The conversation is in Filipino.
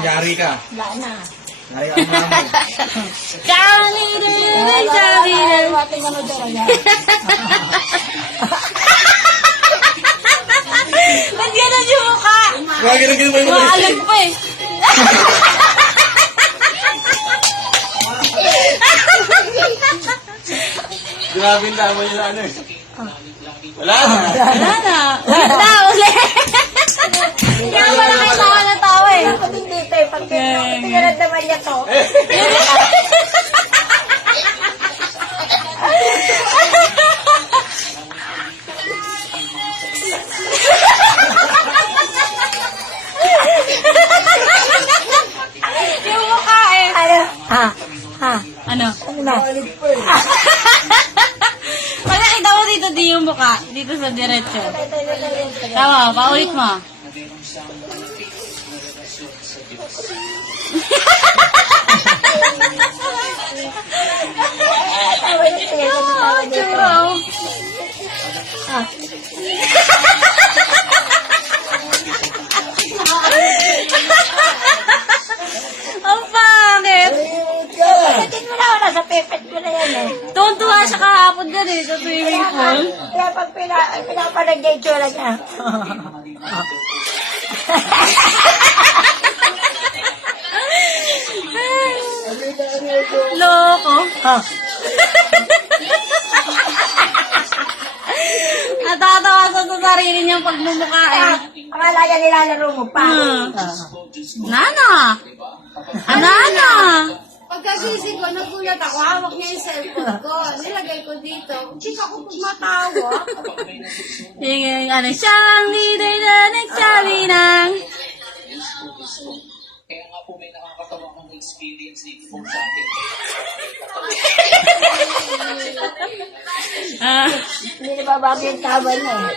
Yari ka. Wala na. Yari ka naman. Sabi na. Wating ano daw kaya. Ba't gano'n yung mukha? Ganun mo yung Maalag pa eh. Grabe yung tama yung ano eh. Wala na. Wala na. Wala na ulit. Kaya wala kayo tawa ng tawa eh. Ako din dito eh. Pag pinarad naman niya to. Yung mukha eh. Ano? Ha? Ha? Ano? Ano na? Pag nakita mo dito di yung mukha. Dito sa diretso. Tama, paulit mo. Churro. Ang pangit. Pagdating mo na ako, nasa pepet ko na yan eh. Tuwan-tuwa siya kahapon dyan eh, sa swimming pool. Kaya pag pinapanag niya yung tsura niya. Loko. Natatawa sa sarili niyang pagmumukha eh. Akala niya nilalaro mo pa. Nana! Nana! Pagkasisi ko, nagulat ako, hawak niya yung cellphone ko. Nilagay ko dito. Hindi ako pagmatawa. Yung ano, siyang leader na nagsabi ng... Kaya nga po may nakakatawa kong experience dito po sa akin. Ah, Hindi na babago yung taba niya eh.